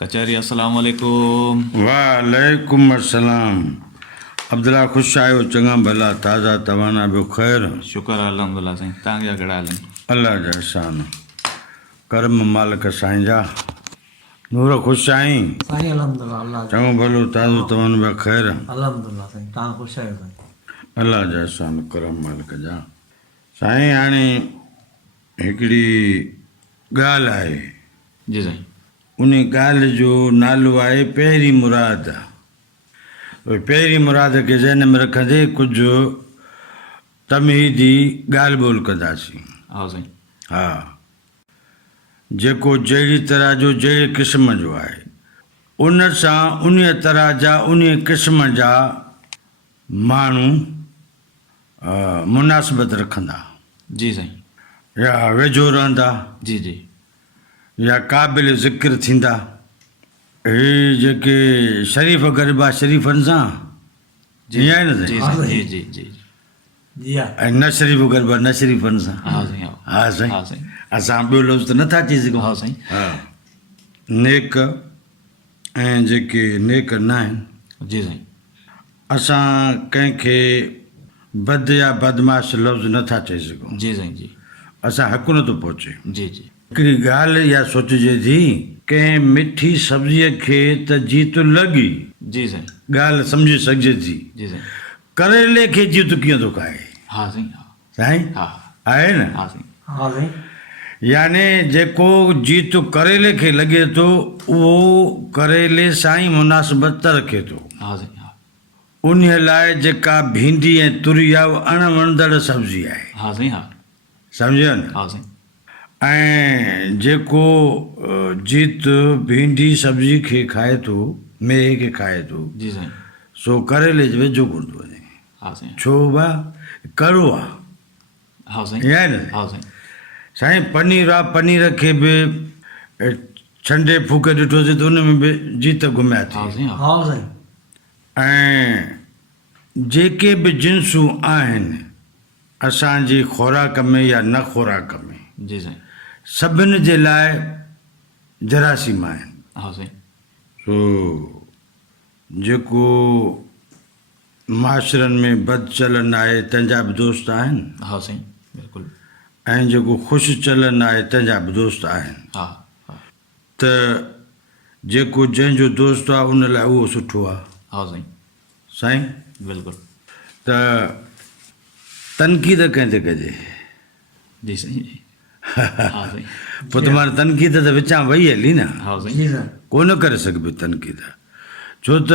कचहरी अस्सलाम वालेकुम। वालेकुम अस्सलाम। अब्दुल्ला ख़ुशि आहियो? चङा भला ताज़ा तवाना ॿियो ख़ैरु? शुक्र आहे अल्हम्दुलिल्लाह साईं, तव्हांजा कहिड़ा हाल आहिनि? अल्लाह जा एहसान, करम मालिक साईं जा। नूर ख़ुशि आहीं? साईं अल्हम्दुलिल्लाह अल्लाह जा चङो भलो ताज़ो तवानो ॿियो ख़ैरु? अल्हम्दुलिल्लाह साईं, तव्हां ख़ुशि आहियो साईं? अल्लाह जा एहसान, करम मालिक जा। साईं हाणे हिकिड़ी ॻाल्हि आहे, जी साईं। उन ॻाल्हि जो नालो आहे पहिरीं मुराद। पहिरीं मुराद खे ज़हन में रखंदे कुझु तमहीदी ॻाल्हि ॿोल कंदासीं। हा साईं। हा, जेको जहिड़ी तरह जो जहिड़े क़िस्म जो आहे उन सां उन तरह जा उन क़िस्म जा माण्हू मुनासिबत रखंदा जी साईं। या वेझो रहंदा जी जी या क़ाबिल ज़िक्र थींदा। हे जेके शरीफ़ गरबा शरीफ़नि सां जीअं आहे न जी साईं, साईं। जी जी जी जी हा ऐं न शरीफ़ गरबा न शरीफ़नि सां। हा साईं। हा साईं, हा साईं। असां ॿियो लफ़्ज़ त नथा अची सघूं। हा साईं। हा, नेक ऐं जेके नेक न आहिनि, जी साईं। असां कंहिंखे बद या बदमाश लफ़्ज़ नथा चई सघूं। जी साईं। जी असां हक़ु नथो पहुचे। जी जी हिकिड़ी ॻाल्हि इहा सोचिजे थी, कंहिं मिठी सब्ज़ीअ खे त जीत लॻी, जी साईं। ॻाल्हि सम्झी सघिजे थी, जी साईं। करेले खे जीत कीअं थो खाए? हा साईं। हा साईं हा आहे न? हा साईं। हा साईं। याने जेको जीत करेले खे लॻे थो उहो करेले सां ई मुनासिबत रखे थो। हा साईं। हा उन लाइ जेका भिंडी ऐं तुरी आहे उहा अणवणंदड़ सब्ज़ी आहे। हा साईं। हा सम्झो न? हा साईं। ऐं जेको जीत भिंडी सब्ज़ी खे खाए थो, मेहे खे खाए थो, जी साईं। सो करेले जे वेझो कोन थो वञे। हा साईं। छो बा कड़ो आहे। हा साईं। ईअं आहे न हा साईं। साईं? पनीर आहे, पनीर खे बि छंडे फूके ॾिठोसीं त उन में बि जीत घुमिया थी। हा साईं। हा हा साईं। ऐं जेके बि जिन्सूं आहिनि असांजी खुराक में या न खुराक में, जी साईं। सभिनि जे लाइ जरासीम आहिनि। हा साईं। सो जेको माशरनि में बद चलन आहे तंहिंजा बि दोस्त आहिनि, हा साईं। बिल्कुलु। ऐं जेको ख़ुशि चलन आहे तंहिंजा बि दोस्त आहिनि। हा हा त जेको जंहिंजो दोस्त आहे उन लाइ उहो सुठो आहे। हा साईं। साईं बिल्कुलु। त तनक़ीद कंहिंते कजे? जी साईं। हा साईं। पोइ तुम्हारी तनक़ीद त विचां वई हली न, हा जी साईं। साईं। कोन करे सघिबी तनक़ीद, छो त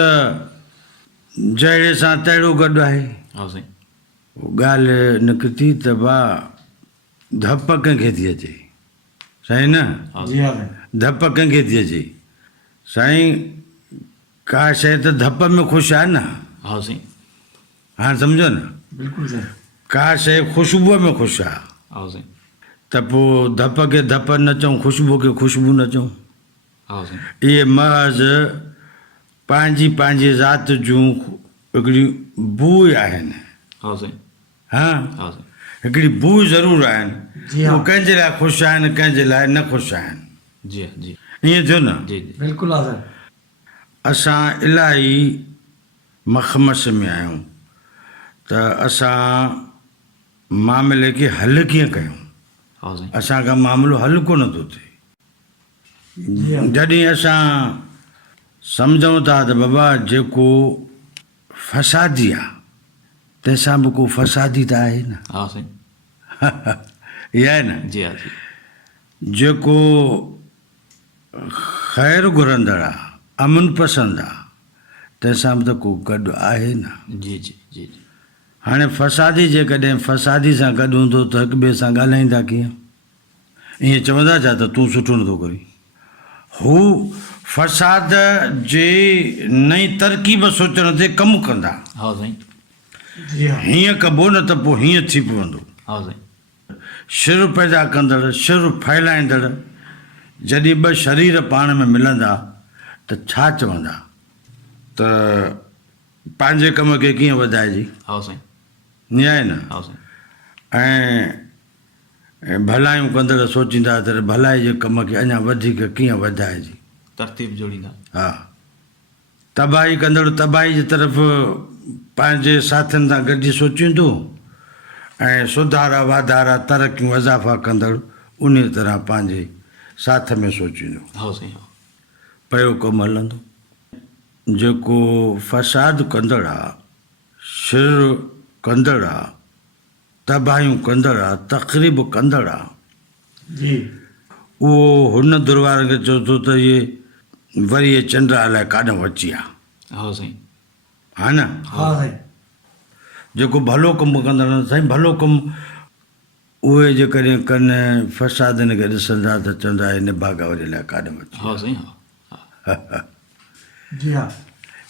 जहिड़े सां तहिड़ो गॾु आहे। हा साईं। ॻाल्हि निकिती त भाउ धप कंहिंखे थी अचे? साईं न, हा जी हा साईं। धप कंहिंखे थी अचे? साईं का शइ त धप में ख़ुशि आहे न। हा साईं। हाणे सम्झो न, बिल्कुलु साईं। का शइ ख़ुशबूअ में ख़ुशि आहे हा साईं। त पोइ धप खे धप न चऊं, ख़ुशबू खे ख़ुशबू न चऊं। हा साईं। इहे महज़ पंहिंजी पंहिंजी ज़ात जूं हिकिड़ी बूइ आहिनि। हा साईं। हा, हा साईं। हिकिड़ी बूइ ज़रूरु आहिनि। जी हा। उहे कंहिंजे लाइ ख़ुशि आहिनि, कंहिंजे लाइ न ख़ुशि आहिनि। जी हा। जी ईअं थियो न? जी जी बिल्कुलु हा साईं। असां इलाही मखमस में आहियूं त असां मामले खे हल कीअं कयूं? हा साईं। असांखां मामिलो हल कोन थो थिए। जी हा। जॾहिं असां सम्झूं था त बाबा जेको फ़सादी आहे तंहिंसां बि को फ़सादी त आहे न। हा साईं। इहा आहे न। जी हा। जी जेको ख़ैरु घुरंदड़ आहे, अमन पसंदि आहे, तंहिंसां बि त को गॾु आहे न। जी जी जी जी हाणे फ़सादी जेकॾहिं फ़सादी सां गॾु हूंदो त हिक ॿिए सां ॻाल्हाईंदा कीअं? ईअं चवंदा छा त तूं सुठो नथो करीं? हू फ़साद जे नई तरकीब सोचण ते कमु कंदा। हा साईं। जी हा। हीअं कबो न त पोइ हीअं थी पवंदो। हा साईं। शिर पैदा कंदड़, शिर फैलाईंदड़ जॾहिं ॿ शरीर पाण में मिलंदा त छा चवंदा त पंहिंजे कम खे कीअं वधाइजे? हा साईं। ईअं आहे न। हा साईं। ऐं भलायूं कंदड़ सोचींदा त भलाई जे कम खे अञा वधीक कीअं वधाइजे। तरतीब जोड़ींदा हा तबाही कंदड़ तबाही जी तरफ़ पंहिंजे साथियुनि सां गॾिजी सोचींदो ऐं सुधारा वाधारा तरक़ियूं वज़ाफ़ा कंदड़ उन तरह पंहिंजे साथ में सोचींदो हा साईं हा पियो कमु हलंदो जेको फ़साद कंदड़ आहे शिर कंदड़ आहे तबाहियूं कंदड़ आहे तक़रीब कंदड़ आहे जी उहो हुन दुरवारनि खे चओ थो त इहे वरी इहे चंड अलाए काॾों अची आहे हा साईं हा न हाँ साईं जेको भलो कमु कंदड़ आहिनि साईं भलो कमु उहे जेकॾहिं कनि फ़सादनि खे ॾिसंदा त चवंदा हिन भागा वरी अलाए काॾों अची हा साईं हा जी हाँ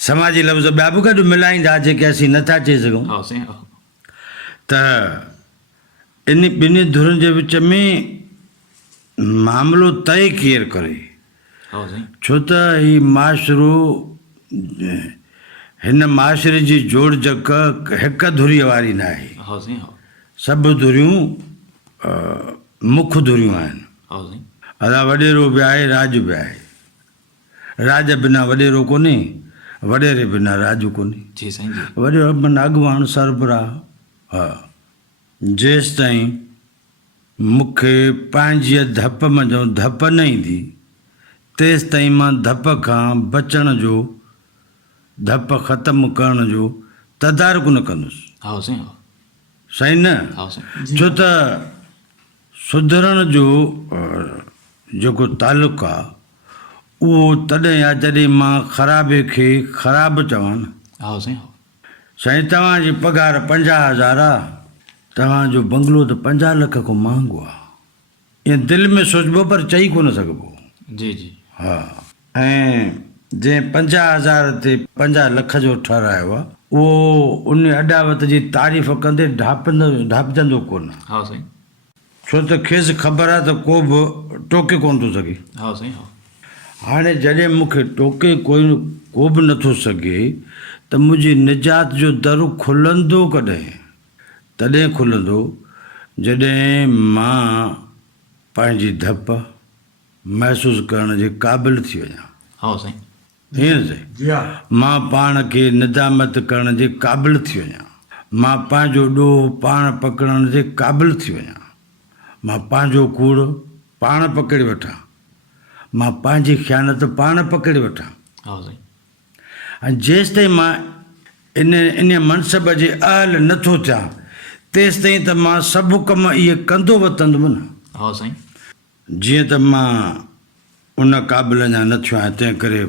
समाजी लफ़्ज़ ॿिया बि गॾु मिलाईंदा जेके असीं नथा चई सघूं हा साईं हा त इन ॿिन्ही धुरनि जे विच में मामिलो तय केरु करे हा साईं छो त हीउ माशरो हिन माशरे जी जोड़ जक हिकु धुरीअ वारी न आहे हा साईं हा सभु धुरियूं मुख धुरियूं आहिनि हा साईं अदा वॾेरो बि आहे राज बि आहे राज बिना वॾेरो कोन्हे वॾेरे बिना राज कोन्हे जी साईं जी वॾेरो माना अॻुवाण सरबराह हा जेसि ताईं मूंखे पंहिंजी धप मंझो धप न ईंदी तेसि ताईं मां धप खां बचण जो धप ख़तमु करण जो तदारुक न कंदुसि हा साईं हा साईं न हा साईं छो त सुधरण जो जेको तालुक़ु आहे उहो तॾहिं आहे जॾहिं मां ख़राबे खे ख़राबु चवां न हा साईं हा साईं तव्हांजी पघार 50,000 आहे तव्हांजो बंगलो त 50 लख खां महांगो आहे ईअं दिलि में सोचबो पर चई कोन सघिबो जी जी हा ऐं जंहिं 50,000 ते 50 लख जो ठहिरायो आहे उहो उन अॾावत जी तारीफ़ कंदे ढापजंदो कोन हा साईं छो त खेसि ख़बर आहे त को बि टोके कोन थो सघे हा साईं हा हाणे जॾहिं मूंखे टोके को बि नथो सघे त मुंहिंजी निजात जो दरु खुलंदो कॾहिं तॾहिं खुलंदो जॾहिं मां पंहिंजी धप महसूसु करण जे क़ाबिल थी वञा हा साईं हीअं साईं जी हाँ मां पाण खे निदामत करण जे क़ाबिल थी वञा मां पंहिंजो ॾोह पाण पकड़ण जे क़ाबिल थी वञा मां पंहिंजो कूड़ पाण पकड़े वठां मां पंहिंजी ख़यानत पाण पकड़े वठां हा साईं ऐं जेसि ताईं मां इन मनसब जे अहल नथो थियां तेसि ताईं त मां सभु कम इहे कंदो वतंदुमि न हा साईं जीअं त मां उन क़ाबिल अञा न थियो आहियां तंहिं करे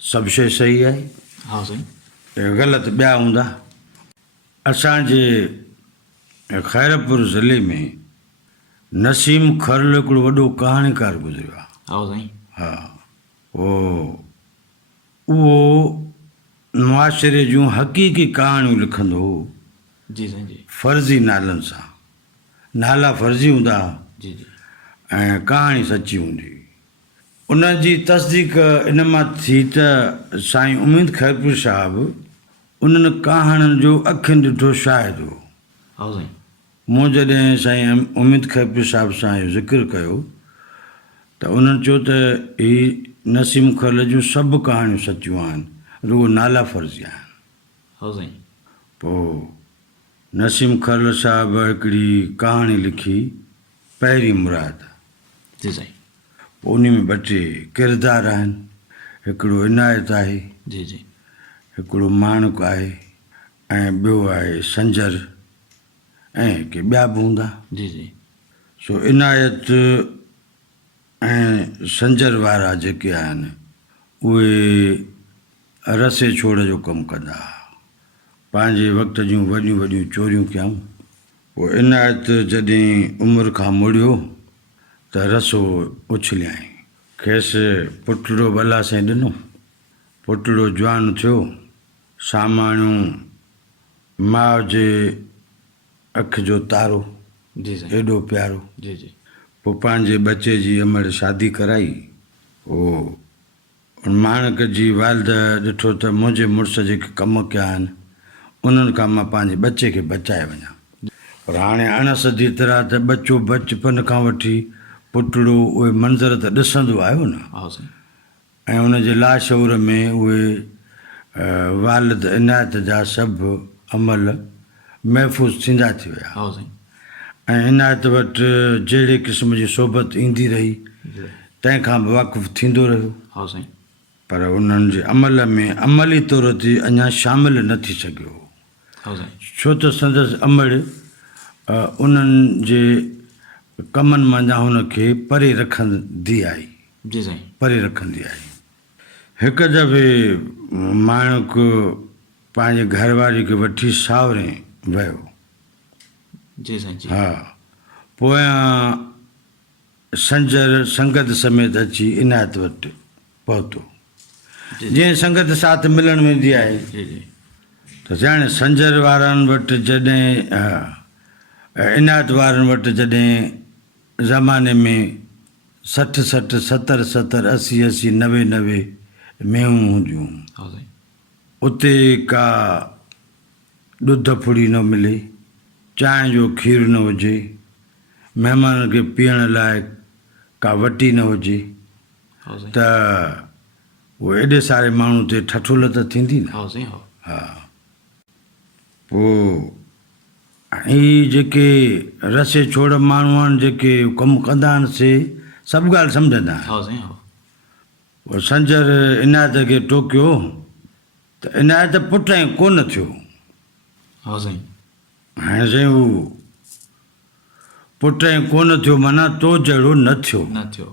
सभु शइ सही आहे हा साईं ग़लति ॿिया हूंदा असांजे ख़ैरपुर ज़िले में नसीम खरल हिकिड़ो वॾो कहाणीकार गुज़रियो आहे हा साईं हा उहो मुआशिरे जूं हक़ीक़ी कहाणियूं लिखंदो हो जी साईं जी फर्ज़ी नालनि सां नाला फर्ज़ी हूंदा जी जी ऐं कहाणी सची हूंदी उन जी तस्दीक इन मां थी त साईं उमीद खैरपुर साहिबु उन्हनि कहाणियुनि जो अखियुनि ॾिठो शायद हो हा साईं मूं जॾहिं साईं उमीद खैरपुर साहिब सां इहो ज़िक्र कयो त उन्हनि चयो त हीअ नसीम खरल जूं सभु कहाणियूं सचियूं आहिनि रुॻो नाला फर्ज़ी आहिनि हा साईं पोइ नसीम खरल साहिबु हिकिड़ी कहाणी लिखी पहिरीं मुराद जी साईं पोइ उन में ॿ टे किरदार आहिनि हिकिड़ो इनायत आहे जी जी हिकिड़ो माणक आहे ऐं ॿियो आहे संजर ऐं के ॿिया बि हूंदा जी जी सो इनायत ऐं संजर वारा जेके आहिनि उहे रसे छोड़ जो कमु कंदा पंहिंजे वक़्त जूं वॾियूं वॾियूं चोरियूं कयूं पोइ इनायत जॾहिं उमिरि खां मुड़ियो त रसो उछलियाईं खेसि पुटड़ो भला साईं ॾिनो पुटड़ो जवान थियो सामाणियूं माउ जे अखि जो तारो जी साईं एॾो प्यारो जी जी पोइ पंहिंजे बचे जी अमड़ शादी कराई उहो माणक जी वालद ॾिठो त मुंहिंजे मुड़ुस जेके कम कया आहिनि उन्हनि खां मां पंहिंजे बचे खे बचाए वञा पर हाणे अणसदी तरह त बचो बचपन खां वठी पुटड़ो उहे मंज़र त ॾिसंदो आयो न हा साईं ऐं उनजे लाशऊर में उहे वालिद इनायत जा सभु अमल महफ़ूज़ थींदा थी विया हा साईं ऐं इनायत वटि जहिड़े क़िस्म जी सोबत ईंदी रही जी तंहिंखां बि वाक़ुफ़ु थींदो रहियो हा साईं पर उन्हनि जे अमल में अमली तौर ते अञा शामिलु न थी सघियो हा साईं छो त संदसि अमड़ उन्हनि जे कमनि मां जा हुनखे परे रखंदी आई जी साईं परे रखंदी आई हिकु दफ़े माण्हू पंहिंजे घरवारी खे वठी सावरे वियो जी साईं जी हा पोयां संजर संगत समेत अची इनायत वटि पहुतो जी जीअं संगत साथ मिलण वेंदी आहे जी जी त ॼाणे संजर वारनि वटि जॾहिं इनायत वारनि वटि जॾहिं ज़माने में 60 60 70 70 80 80 90 90 मेहूं हूंदियूं हा साईं उते का ॾुध फुड़ी न मिले चांहि जो खीरु न हुजे महिमाननि खे पीअण लाइ का वटी न हुजे हा साईं त उहे एॾे सारे माण्हू ते ठठोल त थींदी न हा साईं हा हा पोइ ही जेके रसे छोड़ माण्हू आहिनि जेके कमु कंदा आहिनि से सभु ॻाल्हि सम्झंदा आहिनि हा साईं हा पोइ संजर इनायत खे टोकियो त इनायत पुट ऐं कोन थियो हा साईं हाणे साईं हू पुट ऐं कोन थियो माना तो जहिड़ो न थियो न थियो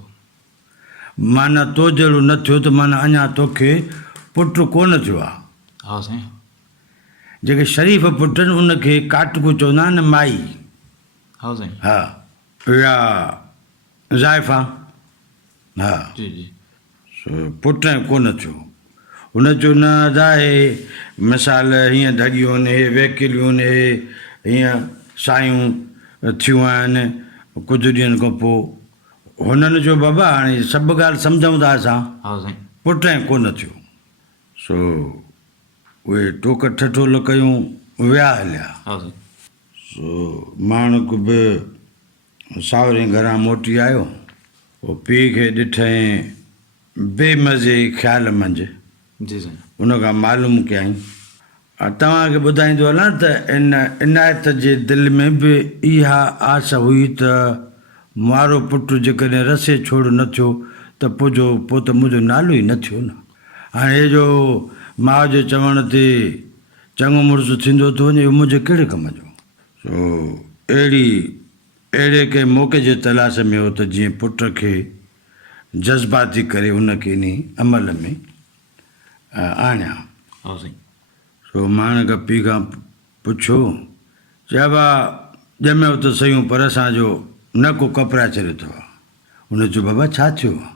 माना तो जहिड़ो न थियो त माना अञा तोखे पुट कोन थियो आहे हा साईं जेके शरीफ़ पुट आहिनि उनखे काटकू चवंदा आहिनि माई हा साईं हा या ज़ाइफ़ा हा जी जी पुट ऐं कोन थियो हुनजो न आहे मिसाल हीअं धॻियूं आहिनि हे वेकिलियूं आहिनि हे हीअं सायूं थियूं आहिनि कुझु ॾींहंनि खां पोइ हुननि जो बाबा हाणे सभु ॻाल्हि सम्झूं था असां हा साईं पुट ऐं कोन थियो सो उहे टोक ठठोल कयूं विया हलिया हा साईं सो माण्हू बि सावरे घरां मोटी आयो पोइ पीउ खे ॾिठईं बेमज़े ख़्याल मंझि जी साईं उनखां मालूम कयईं तव्हांखे ॿुधाईंदो हलां त इनायत जे दिलि में बि इहा आस हुई त मुंहिंजो पुटु जेकॾहिं रसे छोड़ न थियो त पोइ त मुंहिंजो नालो ई न थियो न हाणे हे जो माउ जे चवण ते चङो मुड़ुसु थींदो थो वञे इहो मुंहिंजे कहिड़े कम जो सो अहिड़े कंहिं मौक़े जे तलाश में हो त जीअं पुट खे जज़्बाती करे उनखे इन अमल में आणिया हा साईं सो माण्हू खां पीउ खां पुछो चइबा ॼमियो त सयूं पर असांजो न को कपिड़ा छॾियो अथव हुनजो बाबा छा थियो आहे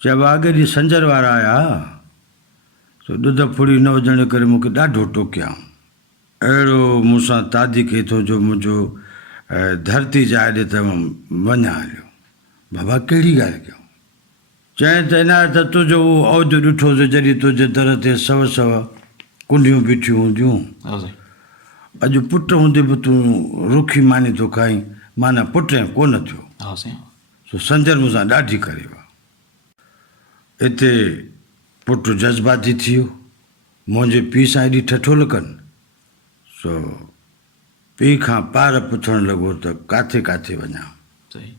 चइबा अॻे ॾींहुं संजर वारा आया सो ॾुध फुड़ी न हुजण करे मूंखे ॾाढो टोकियाऊं अहिड़ो मूंसां तादी कई थो जो मुंहिंजो धरती जाइ ॾे त वञा हलियो बाबा कहिड़ी ॻाल्हि कयूं चई त इनायत तुंहिंजो उहो औज ॾिठोसीं जॾहिं तुंहिंजे दर ते सव कुंडियूं बीठियूं हूंदियूं हा साईं अॼु पुट हूंदे बि तूं रुखी मानी थो खाई माना पुट ऐं कोन थियो हा साईं सो संजर मूंसां ॾाढी करे आहे हिते पुटु जज़्बाती थी वियो मुंहिंजे पीउ सां एॾी ठठोल कनि सो पीउ खां पार पुछणु लॻो त किथे किथे वञा सही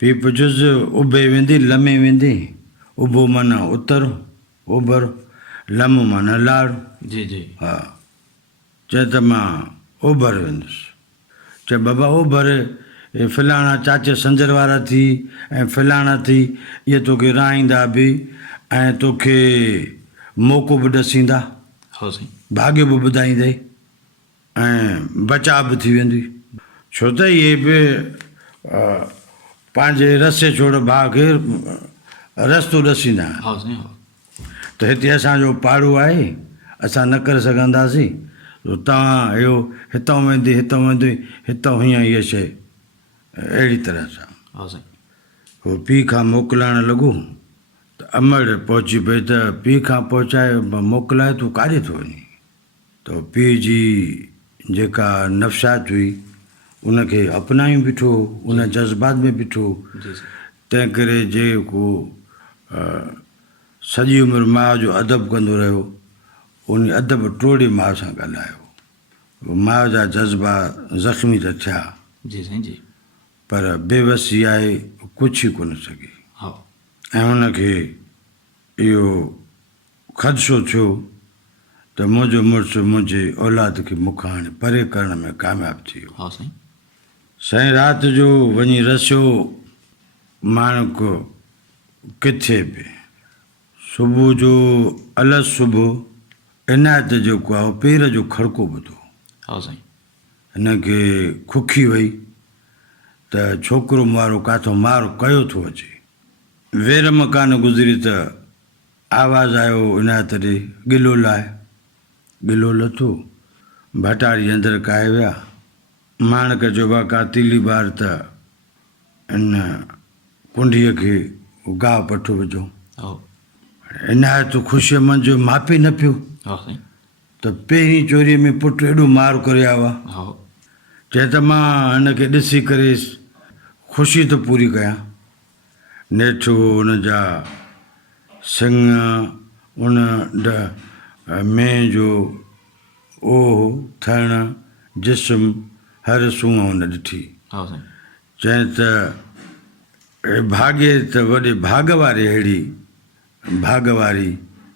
पीउ पुछियुसि उभे वेंदी लमे वेंदी उभो माना उतर उभर लमो माना लाड़ जी जी हा चए त मां ओभर वेंदुसि चए बाबा ओभर हे फलाणा चाचे संजर वारा थी ऐं फलाणा थी इहे तोखे राईंदा बि ऐं तोखे मौक़ो बि ॾसींदा हा साईं भाग्य बि ॿुधाईंदे ऐं बचा बि थी वेंदी छो त इहे बि पंहिंजे रसे छोड़ भाउ खे रस्तो ॾसींदा आहिनि हा साईं हा त हिते असांजो पाड़ो आहे असां न करे सघंदासीं तव्हां इहो हितां वेंदी हितां हीअं इहा शइ अहिड़ी तरह सां हा साईं उहो पीउ खां मोकिलाइण लॻो त अमड़ पहुची पई त पीउ खां पहुचाए मोकिलाए तूं काॾे थो वञी त पीउ जी जेका नफ़्सात हुई उनखे अपनायूं बीठो उन जज़्बात में बीठो जी साईं तंहिं करे जेको सॼी उमिरि माउ जो अदब कंदो रहियो, उन अदब टोड़े माउ सां ॻाल्हायो। माउ जा जज़्बा ज़ख़्मी त थिया, जी साईं जी। पर बेवसी आहे, कुझु ई कोन सघी। हा ऐं हुनखे इहो ख़दशो थियो त मुंहिंजो मुड़ुसु मुंहिंजे औलाद खे मूंखां हाणे परे करण में कामयाबु थी वियो। हा साईं। साईं राति जो वञी रसियो माण्हू किथे बि। सुबुह जो अलॻि सुबुह इनायत जेको आहे पेर जो खड़को ॿुधो। हा साईं। हिनखे खुखी वई त छोकिरो मारो काथो मार कयो थो अचे। वेर मकान गुज़री त आवाज़ु आयो इनायत ॾे, गिलो लाइ। गिलो लथो, भटारी अंदरि काए विया। माणक जो वाका तीली बार त इन कुंडीअ खे गाहु पठो विझो। हा इनायत ख़ुशीअ मंझि मापे न पियो हा साईं। त पहिरीं चोरीअ में पुटु एॾो मार करे आयो आहे। हा चए त मां हिनखे ॾिसी करे ख़ुशी त पूरी कयां। नेठि हुन जा सिंग, उन में जो ओह थियणु, जिस्म, हर सूंहं हुन ॾिठी। हा साईं। चएं त भाॻे त वॾे भाॻ वारे अहिड़ी भाॻ वारी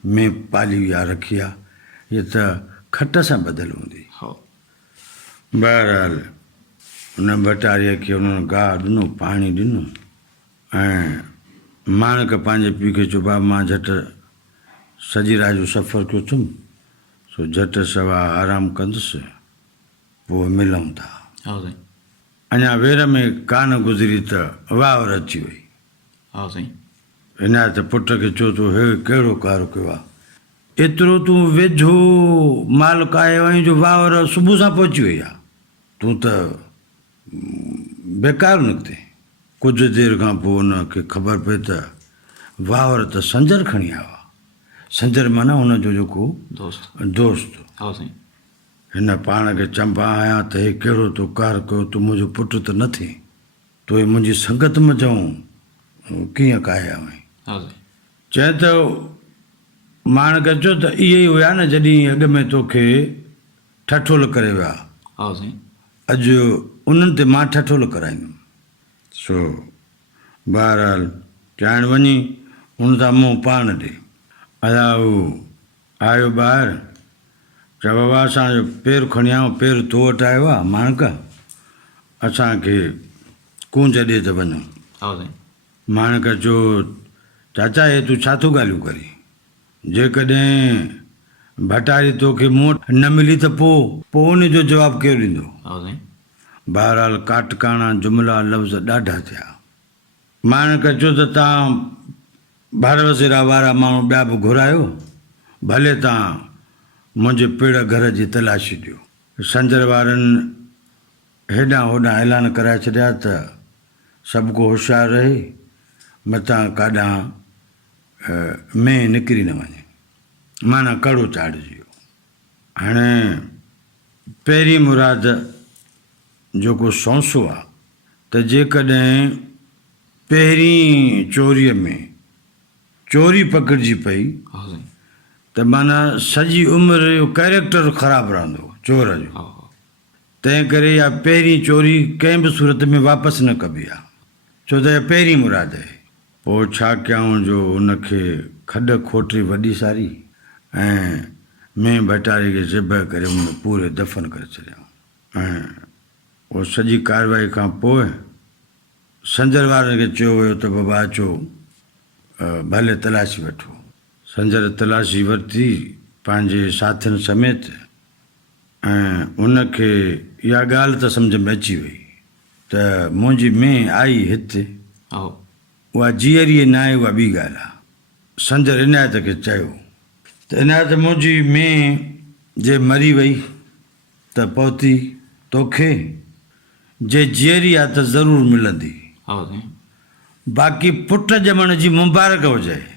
में पाली विया रखी आहे, हीअ त खट सां ॿधल हूंदी। हा बहरहाल हुन भटारीअ खे हुननि गाहु ॾिनो, पाणी ॾिनो ऐं माणक पंहिंजे पीउ खे चयो, बाबा मां झटि सॼी राति जो सफ़रु कयो अथमि, सो झटि सवा आरामु कंदुसि, पोइ मिलूं था। हा साईं। अञा वेर में कान गुज़री त वावर अची वई। हा साईं। इनायत पुट खे चयो थो, हे कहिड़ो कारु कयो आहे, एतिरो तूं वेझो मालिक आयो आहीं जो वावर सुबुह सां पहुची वई आहे, तूं त बेकार निकिते। कुझु देरि खां पोइ हुनखे ख़बर पई त वावर त संजर खणी आयो आहे। संजर माना हुनजो जेको दोस्त। दोस्त। हा साईं। हिन पाण खे चंपा आया त हे कहिड़ो तो कार कयो, तूं मुंहिंजो पुटु त न थी, तूं मुंहिंजी संगत में जाऊं कीअं काया आहीं। हा साईं। चए त माणक चयो त इहे ई हुया न जॾहिं अॻ में तोखे ठठोल करे विया, हा साईं। अॼु उन्हनि ते मां ठठोल कराईंदुमि। सो बहरहाल चाइण वञी हुन सां मुंहुं पाण ॾे। अया हू आयो ॿाहिरि, चयो बाबा असांजो पेरु खणी आयो, पेरु तो वटि आयो आहे माणक, असांखे कूंज ॾे त वञूं। हा साईं। माणक चयो, चाचा हे तूं छा थो ॻाल्हियूं करी, जेकॾहिं भटारी तोखे मूं वटि न मिली त पोइ उन जो जवाबु केरु ॾींदो। हा साईं। बहरहाल काटकाणा जुमिला लफ़्ज़ ॾाढा थिया। माणक चयो त तव्हां भर वसेरा वारा माण्हू ॿिया बि घुरायो, भले तव्हां मुंहिंजे पेड़ घर जी तलाशी ॾियो। संजर वारनि हेॾां होॾां ऐलान कराए छॾिया त सभु को होशियारु रहे, मथां काॾां में निकिरी न वञे, माना कड़ो चाढ़िजी वियो। हाणे पहिरीं मुराद जेको सौंसो आहे त जेकॾहिं पहिरीं चोरीअ में चोरी पकड़िजी पई हा साईं। त माना सॼी उमिरि जो कैरेक्टर ख़राबु रहंदो चोर जो। हा हा। तंहिं करे इहा पहिरीं चोरी कंहिं बि सूरत में वापसि न कबी आहे, छो त इहा पहिरीं मुराद आहे। पोइ छा कयूं जो हुनखे खॾ खोटरी वॾी सारी ऐं में भटारी खे ज़िबह करे हुन पूरे दफ़न करे छॾियऊं। ऐं उहो सॼी कारवाई खां पोइ संजर वारनि खे चयो वियो त बाबा अचो भले तलाशी वठो। संजर तलाशी वरिती पंहिंजे साथियुनि समेत, ऐं हुनखे इहा ॻाल्हि त सम्झ में अची वई त मुंहिंजी में आई हिते, हा उहा जीअरीअ न आहे, उहा ॿी ॻाल्हि आहे। संजर इनायत खे चयो त इनायत मुंहिंजी में जे मरी वई त पहुती तोखे, जे जीअरी आहे त ज़रूरु मिलंदी, हा साईं। बाक़ी पुट ॼमण जी मुबारक हुजे।